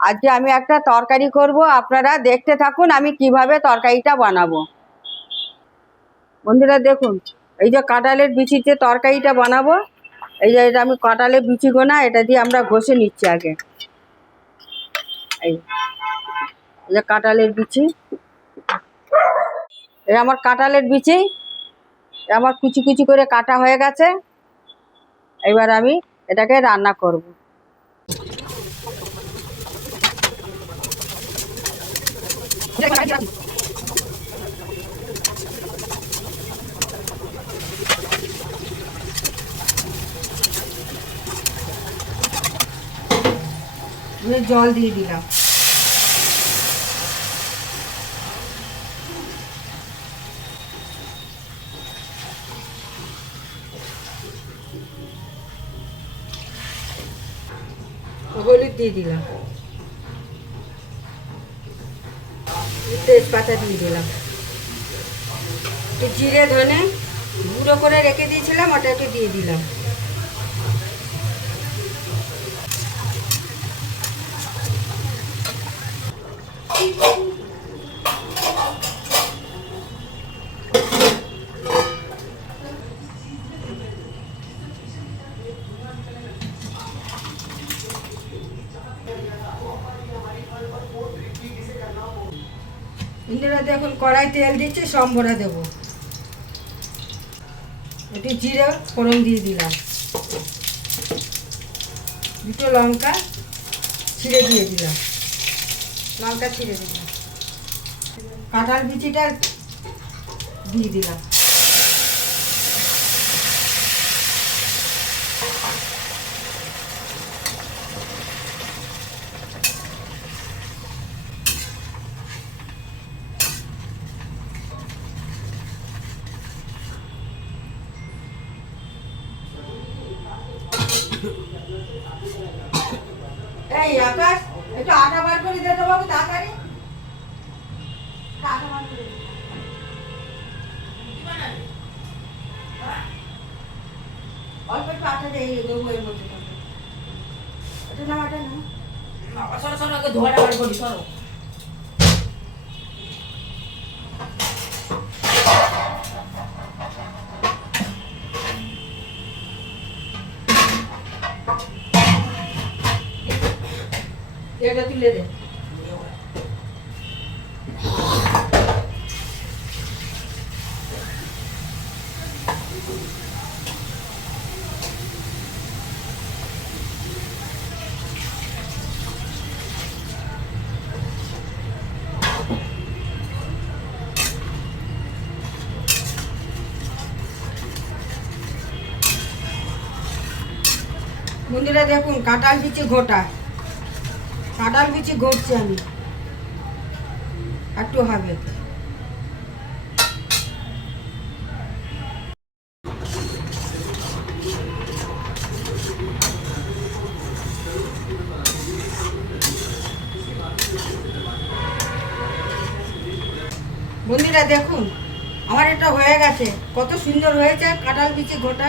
আজকে আমি একটা তরকারি করব, আপনারা দেখতে থাকুন আমি কিভাবে তরকারিটা বানাবো। বন্ধুরা দেখুন, এই যে কাঁঠালের বিচির যে তরকারিটা বানাবো, এই যে এটা আমি কাঁঠালের বিচি গোনা, এটা দিয়ে আমরা ঘষে নিচ্ছি আগে। এই যে কাঁঠালের বিচি, এই আমার কাঁঠালের বিচি আমার কুচি কুচি করে কাটা হয়ে গেছে। এবার আমি এটাকে রান্না করব। জল দিয়ে দিলাম। হলুদ দিয়ে দিলাম, তেজপাতা দিয়ে দিলাম, একটু জিরে ধনে গুঁড়ো করে রেখে দিয়েছিলাম, ওটা একটু দিয়ে দিলাম। ইন্দ্রা দেখুন কড়াই তেল দিচ্ছি, সম্বরা দেবো, একটু জিরে ফোড়ন দিয়ে দিলাম, দুটো লঙ্কা ছিঁড়ে দিয়ে দিলাম, লঙ্কা ছিঁড়ে দিলাম, কাঁঠাল বিচিটা দিয়ে দিলাম। এই আকাশ, একটু আটা বার করে দে তো বাবু, তাড়াতাড়ি আটা বার করে দে। অল্প একটু আটা দিয়ে দেবো এর মধ্যে। এটা না আটা না, সরো সরো, আগে ধোয়াটা বার করি, সরো। এটা তুলে দে। বন্ধুরা দেখুন কাঁঠাল বিচি ঘোটা, কাঁঠাল বিচি ঘটছি আমি, একটু হবে। বন্ধুরা দেখুন আমার এটা হয়ে গেছে, কত সুন্দর হয়েছে কাঁঠাল বিচি ঘোটা।